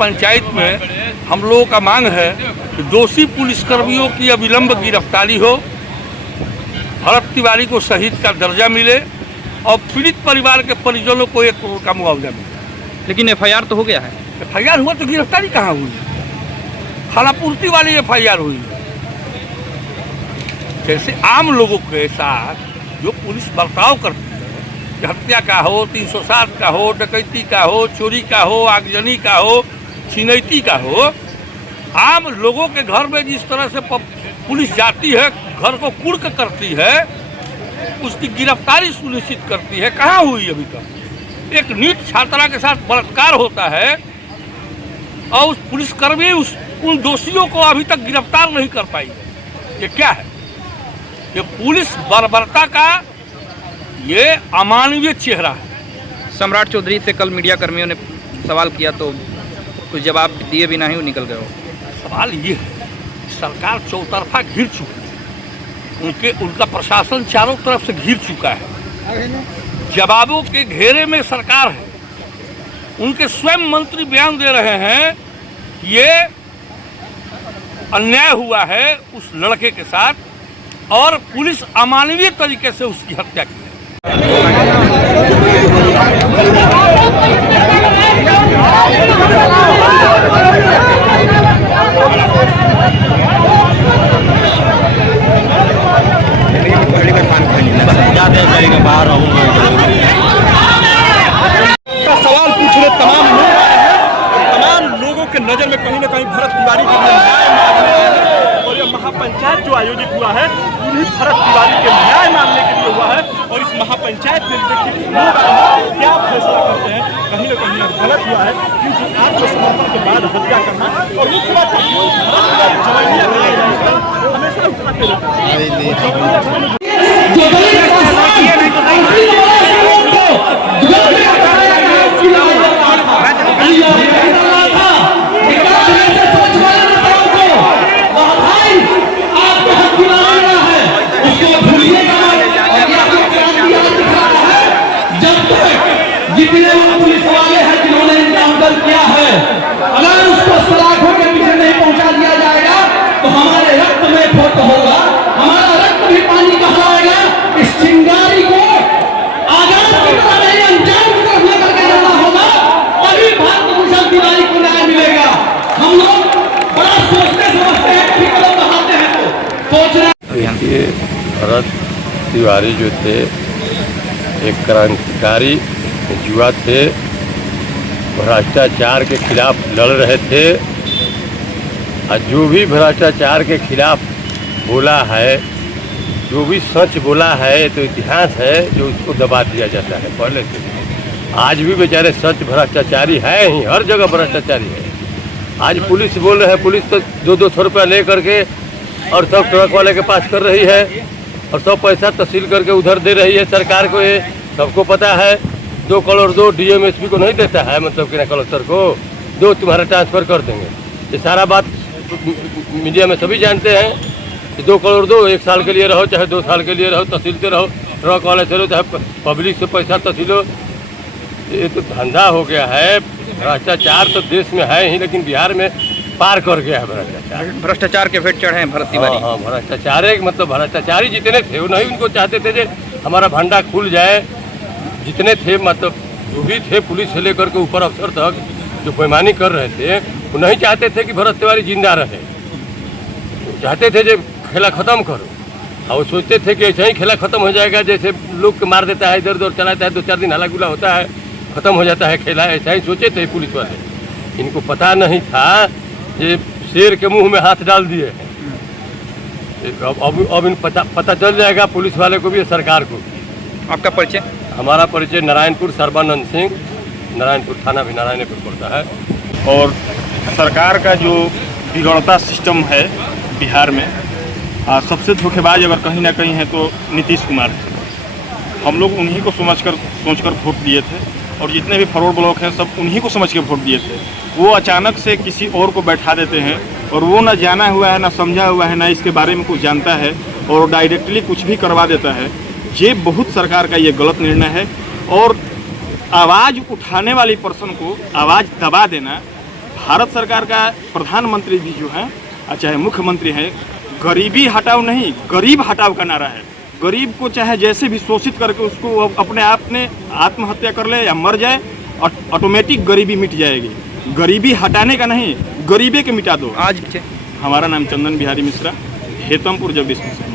महापंचायत में हम लोगों का मांग है कि दोषी पुलिसकर्मियों की अविलंब गिरफ्तारी हो, भरत तिवारी को शहीद का दर्जा मिले और पीड़ित परिवार के परिजनों को 1 करोड़ का मुआवजा मिले। लेकिन एफआईआर तो हो गया है। एफआईआर हुआ तो गिरफ्तारी कहाँ हुई? खानापूर्ति वाली एफआईआर हुई है। जैसे आम लोगों के साथ जो पुलिस बर्ताव करती है, हत्या का हो, 307 का हो, डकैती का हो, चोरी का हो, आगजनी का हो, छिनैती का हो, आम लोगों के घर में जिस तरह से पुलिस जाती है, घर को कुर्क करती है, उसकी गिरफ्तारी सुनिश्चित करती है, कहाँ हुई अभी तक? एक नीट छात्रा के साथ बलात्कार होता है और उस पुलिसकर्मी उन दोषियों को अभी तक गिरफ्तार नहीं कर पाई। ये क्या है? ये पुलिस बर्बरता का ये अमानवीय चेहरा है। सम्राट चौधरी से कल मीडिया कर्मियों ने सवाल किया तो कुछ जवाब दिए बिना ही वो निकल गए। सवाल ये है, सरकार चौतरफा घिर चुकी है, उनका प्रशासन चारों तरफ से घिर चुका है, जवाबों के घेरे में सरकार है। उनके स्वयं मंत्री बयान दे रहे हैं कि ये अन्याय हुआ है उस लड़के के साथ और पुलिस अमानवीय तरीके से उसकी हत्या की। सवाल पूछने तमाम लोग आए हैं और तमाम लोगों के नजर में कहीं ना कहीं भरत तिवारी का न्याय मांगने आए हैं। और ये महापंचायत जो आयोजित हुआ है उन्हीं भरत तिवारी के न्याय मांगने के लिए हुआ है। और इस महापंचायत में देखिए लोग आए हैं, क्या फैसला करते हैं, कहीं ना कहीं गलत हुआ है क्योंकि आत्मसमर्पण के बाद हत्या करना और मुख्य बात हमेशा उठाते रहते जितने पुलिस वाले हैं जिन्होंने इनकाउंटर किया है, अगर उसको सलाखों के पीछे नहीं पहुंचा दिया जाएगा तो हमारे रक्त में फोट होगा, हमारा रक्त भी पानी कहलाएगा। इस चिंगारी को आजाद की तरह नहीं अंजाम की तरफ लेकर के जाना होगा, तभी भारत भूषण तिवारी को न्याय मिलेगा। हम लोग बड़ा सोचते समझते हैं, कभी कदम बढ़ाते हैं तो सोचना। भरत तिवारी जो थे एक क्रांतिकारी युवा थे, भ्रष्टाचार के खिलाफ लड़ रहे थे और जो भी भ्रष्टाचार के खिलाफ बोला है, जो भी सच बोला है तो इतिहास है जो उसको दबा दिया जाता है पहले से। आज भी बेचारे सच भ्रष्टाचारी है ही, हर जगह भ्रष्टाचारी है। आज पुलिस बोल रहे हैं, पुलिस तो 200-200 रुपया ले करके और सब ट्रक वाले के पास कर रही है और सब पैसा तहसील करके उधर दे रही है सरकार को। ये सबको पता है। 2 करोड़ 2 डीएमएसपी को नहीं देता है, मतलब कि ना कलेक्टर को 2 तुम्हारा ट्रांसफ़र कर देंगे। ये सारा बात मीडिया में सभी जानते हैं कि 2 करोड़ 2 1 साल के लिए रहो चाहे 2 साल के लिए रहो, तहसीलते रहो, ट्रक वाले से रहो चाहे पब्लिक से पैसा तहसीलो। ये तो धंधा हो गया है। भ्रष्टाचार तो देश में है ही, लेकिन बिहार में पार कर गया है भ्रष्टाचार। भ्रष्टाचार के फेट चढ़े हैं भरत तिवारी। हाँ, भ्रष्टाचार मतलब भ्रष्टाचारी जितने थे वो नहीं उनको चाहते थे कि हमारा भंडा खुल जाए। जितने थे मतलब जो भी थे पुलिस से लेकर के ऊपर अफसर तक जो बेईमानी कर रहे थे वो नहीं चाहते थे कि भरत तिवारी जिंदा रहे। चाहते थे जो खेला ख़त्म करो, और वो सोचते थे कि ऐसे ही खेला ख़त्म हो जाएगा, जैसे लोग के मार देता है, इधर उधर चलाता है, 2-4 दिन हल्ला गुला होता है, ख़त्म हो जाता है खेला। ऐसा ही सोचे थे पुलिस वाले। इनको पता नहीं था ये शेर के मुंह में हाथ डाल दिए हैं। अब इन पता चल जाएगा पुलिस वाले को भी, सरकार को। आपका परिचय? हमारा परिचय नारायणपुर सर्बानंद सिंह, नारायणपुर थाना भी नारायणपुर पड़ता है। और सरकार का जो बिगड़ता सिस्टम है बिहार में, सबसे धोखेबाज अगर कहीं ना कहीं है तो नीतीश कुमार है। हम लोग उन्हीं को सोचकर वोट दिए थे और जितने भी फरवर्ड ब्लॉक हैं सब उन्हीं को समझ के वोट दिए थे। वो अचानक से किसी और को बैठा देते हैं और वो ना जाना हुआ है, ना समझा हुआ है, ना इसके बारे में कुछ जानता है और डायरेक्टली कुछ भी करवा देता है। ये बहुत सरकार का ये गलत निर्णय है। और आवाज़ उठाने वाली पर्सन को आवाज़ दबा देना भारत सरकार का प्रधानमंत्री भी जो है चाहे मुख्यमंत्री है, गरीबी हटाओ नहीं, गरीब हटाओ का नारा है। गरीब को चाहे जैसे भी शोषित करके उसको अपने आप ने आत्महत्या कर ले या मर जाए, ऑटोमेटिक गरीबी मिट जाएगी। गरीबी हटाने का नहीं, गरीबी के मिटा दो। आज हमारा नाम चंदन बिहारी मिश्रा, हेतमपुर जगदीशपुर से।